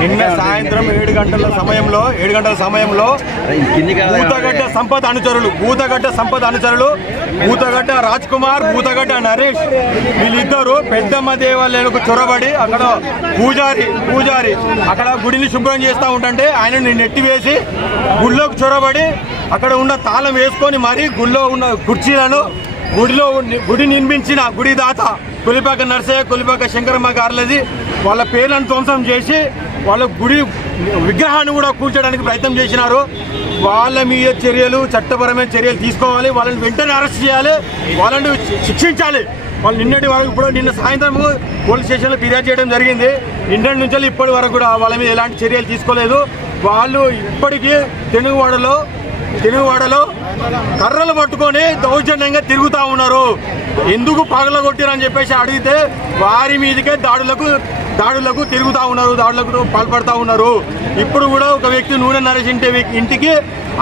నిన్న సాయంత్రం ఏడు గంటల సమయంలో ఏడు గంటల సమయంలో భూతగడ్డ సంపద అనుచరులు భూతగడ్డ సంపద అనుచరులు భూతగడ్డ రాజ్ కుమార్ భూతగడ్డ నరేష్ వీళ్ళిద్దరు పెద్దమ్మ దేవాలయాలకు చొరబడి అక్కడ పూజారి పూజారి అక్కడ గుడిని శుభ్రం చేస్తూ ఉంటుంటే ఆయనని నెట్టివేసి గుళ్ళోకి చొరబడి అక్కడ ఉన్న తాళం వేసుకొని మరి గుడిలో ఉన్న కుర్చీలను గుడిలో గుడి నిర్మించిన గుడి దాత కొలిపాక నర్సయ్య కొలిపాక శంకరమ్మ గారులది వాళ్ళ పేర్లను ధ్వంసం చేసి వాళ్ళ గుడి విగ్రహాన్ని కూడా కూల్చడానికి ప్రయత్నం చేసినారు. వాళ్ళ మీద చర్యలు చట్టపరమైన చర్యలు తీసుకోవాలి. వాళ్ళని వెంటనే అరెస్ట్ చేయాలి. వాళ్ళని శిక్షించాలి. వాళ్ళు నిన్నటి వరకు ఇప్పుడు నిన్న సాయంత్రం పోలీస్ స్టేషన్లో ఫిర్యాదు చేయడం జరిగింది. నిన్నటి నుంచి ఇప్పటి వరకు కూడా వాళ్ళ మీద ఎలాంటి చర్యలు తీసుకోలేదు. వాళ్ళు ఇప్పటికీ తెలుగువాడలో తెలుగువాడలో కర్రలు పట్టుకొని దౌర్జన్యంగా తిరుగుతూ ఉన్నారు. ఎందుకు పగలగొట్టిరని చెప్పేసి అడిగితే వారి మీదకే దాడులకు దాడులకు తిరుగుతూ ఉన్నారు దాడులకు పాల్పడుతూ ఉన్నారు. ఇప్పుడు కూడా ఒక వ్యక్తి నూనె నరేష్ ఇంటి వ్యక్తి- ఇంటికి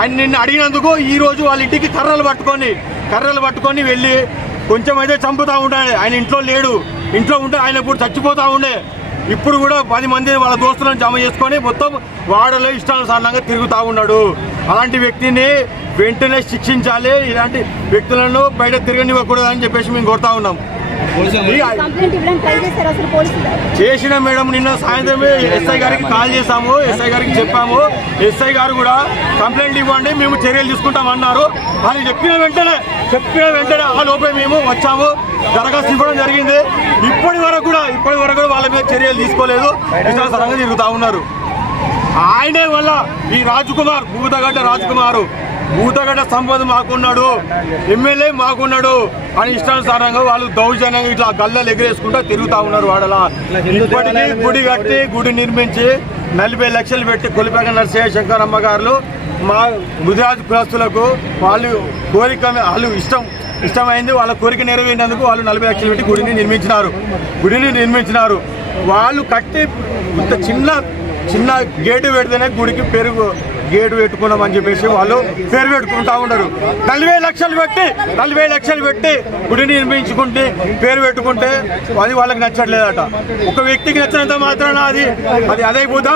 ఆయన నిన్ను అడిగినందుకు ఈరోజు వాళ్ళ ఇంటికి కర్రలు పట్టుకొని కర్రలు పట్టుకొని వెళ్ళి కొంచెం అయితే చంపుతూ ఉండే. ఆయన ఇంట్లో లేడు. ఇంట్లో ఉంటే ఆయన ఇప్పుడు చచ్చిపోతూ ఉండే. ఇప్పుడు కూడా పది మంది వాళ్ళ దోస్తులను జమ చేసుకొని మొత్తం వాడలో ఇష్టానుసారంగా తిరుగుతూ ఉన్నాడు. అలాంటి వ్యక్తిని వెంటనే శిక్షించాలి. ఇలాంటి వ్యక్తులను బయట తిరగనివ్వకూడదు అని చెప్పేసి మేము కోరుతా ఉన్నాం. చేసిన మేడం నిన్న సాయంత్రం ఎస్ఐ గారికి కాల్ చేశాము ఎస్ఐ గారికి చెప్పాము. ఎస్ఐ గారు కూడా కంప్లైంట్ ఇవ్వండి మేము చర్యలు తీసుకుంటాం అన్నారు. వాళ్ళు చెప్పిన వెంటనే చెప్పిన వెంటనే ఆ లోపే మేము వచ్చాము. దరఖాస్తు ఇవ్వడం జరిగింది. ఇప్పటి వరకు కూడా ఇప్పటి వరకు కూడా వాళ్ళ మీద చర్యలు తీసుకోలేదు. ఇష్టానుసారంగా తిరుగుతా ఉన్నారు. ఆయనే వల్ల ఈ రాజకుమార్ భూతగడ్డ రాజకుమారు భూతగడ్డ సంపద మాకున్నాడు ఎమ్మెల్యే మాకున్నాడు. అని ఇష్టానుసారంగా వాళ్ళు దౌర్జన్యంగా ఇట్లా గల్లలు ఎగిరేసుకుంటా తిరుగుతా ఉన్నారు వాడలా. ఇప్పటికీ గుడి కట్టి గుడి నిర్మించి నలభై లక్షలు పెట్టి కొలిపేక నరసింహ శంకరమ్మ గారు మా గుజరాత్ కులస్తులకు వాళ్ళు కోరిక వాళ్ళు ఇష్టం ఇష్టమైంది వాళ్ళ కోరిక నెరవేరినందుకు వాళ్ళు నలభై లక్షలు పెట్టి గుడిని నిర్మించినారు. గుడిని నిర్మించినారు. వాళ్ళు కట్టి ఇంత చిన్న చిన్న గేటు పెడితేనే గుడికి పెరుగు గేటు పెట్టుకున్నాం అని చెప్పేసి వాళ్ళు పేరు పెట్టుకుంటా ఉన్నారు నలభై లక్షలు పెట్టి నలభై లక్షలు పెట్టి గుడిని నిర్మించుకుంటే పేరు పెట్టుకుంటే అది వాళ్ళకి నచ్చట్లేదట. ఒక వ్యక్తికి నచ్చినంత మాత్రాన అది అది అదైపోతా